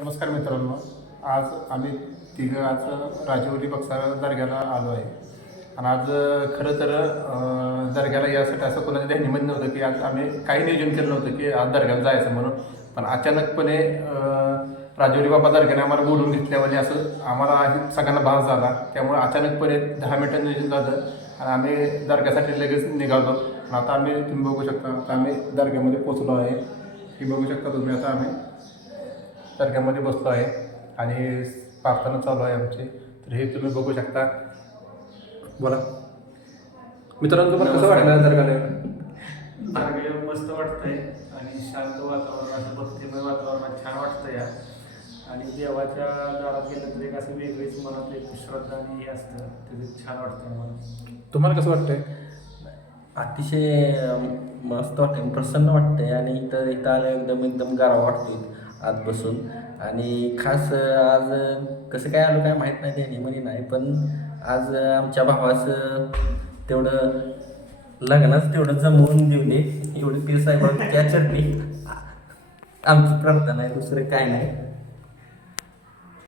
नमस्कार मित्रांनो, आज आम्ही तिघं राजवली बक्सार दर्ग्याला आलो आहे. आणि आज खरं तर दर्ग्याला यासाठी असं कोणाच्या ध्यानीमध्ये नव्हतं की आज आम्ही काही नियोजन केलं नव्हतं की आज दर्ग्याला जायचं म्हणून. पण अचानकपणे राजवली बाबा दर्ग्याने आम्हाला बोलवून घेतल्यावर असं आम्हाला सगळ्यांना भास झाला. त्यामुळे अचानकपणे 10 मिनिटांचं नियोजन झालं आणि आम्ही दर्ग्यासाठी लगेच निघालो. आता तुम्ही बघू शकता, आता आम्ही दर्ग्यामध्ये पोचलो आहे. ही बघू शकता तुम्ही, आता आम्ही दर्ग्यामध्ये बसलो आहे आणि प्रार्थना चालू आहे आमची. तर हे तुम्ही बघू शकता. बोला मित्रांनो, तुम्हाला कसं वाटलं दर्ग्याला? दर्ग्याला मस्त वाटतंय आणि शांत वातावरण, असं भक्तिमय वातावरणात छान वाटतं या. आणि देवाच्या दारात गेलं तर एक असं वेगळीच मनात एक श्रद्धा आणि हे असतं, ते छान वाटतं मला. तुम्हाला कसं वाटतंय? अतिशय मस्त वाटतं, प्रसन्न वाटतंय. आणि इथं आलं एकदम गारवा वाटतो आत बसून. आणि खास आज कसं काय आलो काय माहीत नाही, ध्यानीमध्ये नाही. पण आज आमच्या भावाचं तेवढं लग्नाचं तेवढं जमवून देऊ दे, एवढी पीर साहेबांच्या चरणी आमची प्रार्थना आहे, दुसरं काय नाही.